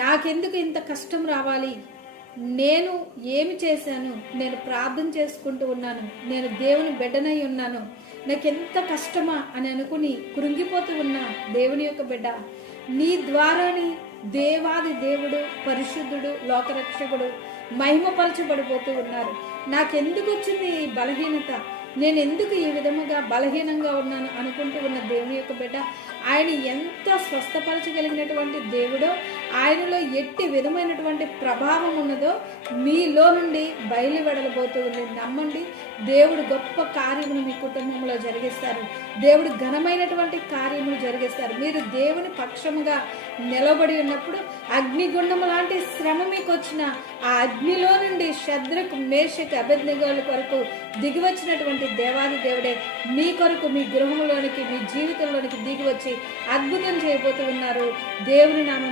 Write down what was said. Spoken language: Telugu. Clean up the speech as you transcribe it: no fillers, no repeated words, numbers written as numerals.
నాకెందుకు ఇంత కష్టం రావాలి, నేను ఏమి చేశాను, నేను ప్రార్థన చేసుకుంటూ ఉన్నాను, నేను దేవుని బిడ్డనై ఉన్నాను, నాకెంత కష్టమా అని అనుకుని కృంగిపోతూ ఉన్న దేవుని యొక్క బిడ్డ, నీ ద్వారాని దేవాది దేవుడు, పరిశుద్ధుడు, లోకరక్షకుడు మహిమపరచబడిపోతూ ఉన్నారు. నాకెందుకు వచ్చింది ఈ బలహీనత, నేను ఎందుకు ఈ విధముగా బలహీనంగా ఉన్నాను అనుకుంటూ ఉన్న దేవుని యొక్క బిడ్డ, ఆయన ఎంత స్వస్థపరచగలిగినటువంటి దేవుడో, ఆయనలో ఎట్టి విధమైనటువంటి ప్రభావం ఉన్నదో మీలో నుండి బయలువెడలబోతూ ఉంది. నమ్మండి, దేవుడు గొప్ప కార్యములు మీ కుటుంబంలో జరిగిస్తారు. దేవుడు ఘనమైనటువంటి కార్యములు జరిగిస్తారు. మీరు దేవుని పక్షముగా నిలబడి ఉన్నప్పుడు అగ్నిగుండము లాంటి శ్రమ మీకు వచ్చిన ఆ అగ్నిలో నుండి శద్రకు, మేషకు, అబేద్నెగోల కొరకు దిగివచ్చినటువంటి దేవాది దేవుడే మీ కొరకు మీ గృహంలోనికి, మీ జీవితంలోనికి దిగివచ్చి అద్భుతం చేయబోతూ ఉన్నారు. దేవుని నామం